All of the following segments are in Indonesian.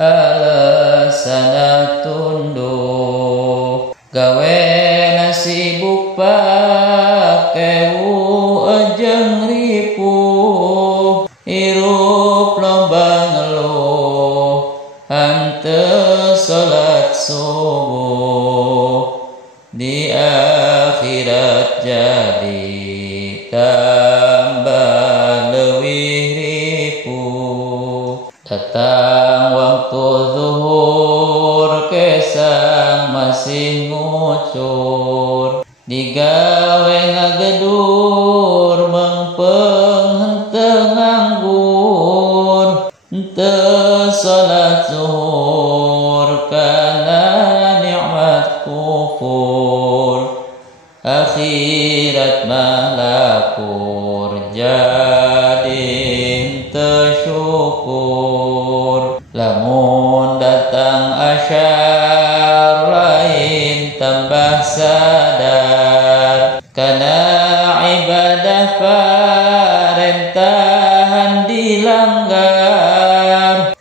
alasana tunduh gawe nasibuk pakewu ajeng ripuh hirup loba ngeluh hante salat subuh di akhirat jadi tambah leuwih ripuh datang waktu zuhur kesang masih ngucur digawe ngagedur mengpeng henteu nganggur henteu salat zuhur kana nikmat kufur akhirat mah lapur jadi henteu syukur lamun datang asyar lain tambah sadar kana ibadah parentahan dilanggar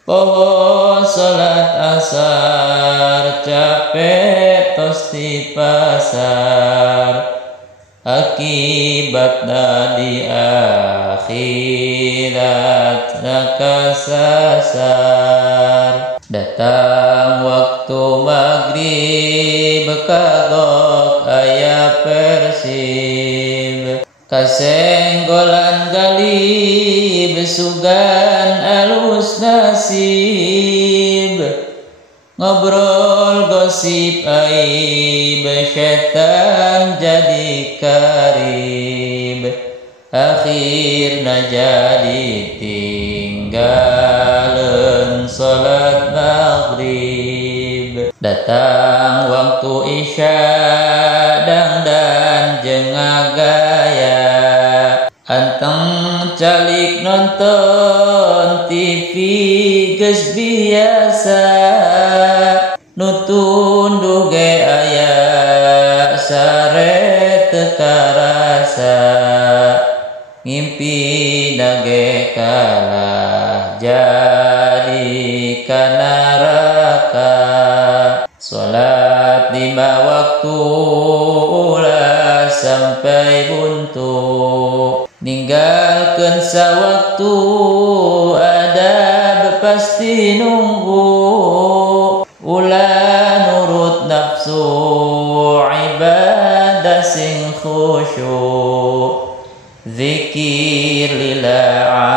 poho salat asar capek tos di pasar akibatna di akhirat nakasasar datang waktu maghrib kagok aya persib kasenggolan galib sugan alus nasib ngobrol gosip aib setan jadi karib akhirna jadi tinggalin salat maghrib datang waktu isya dangdan jeung ngagaya anteng calik nonton TV geus biasa nu tunduh ge aya sare teu karasa ngimpi nage kalah jadi kana neraka salat 5 waktu ulah sampai buntu ninggalkeun sawaktu adab pasti nunggu ulah nurut nafsu ibadah sing khusyuk zikir lillah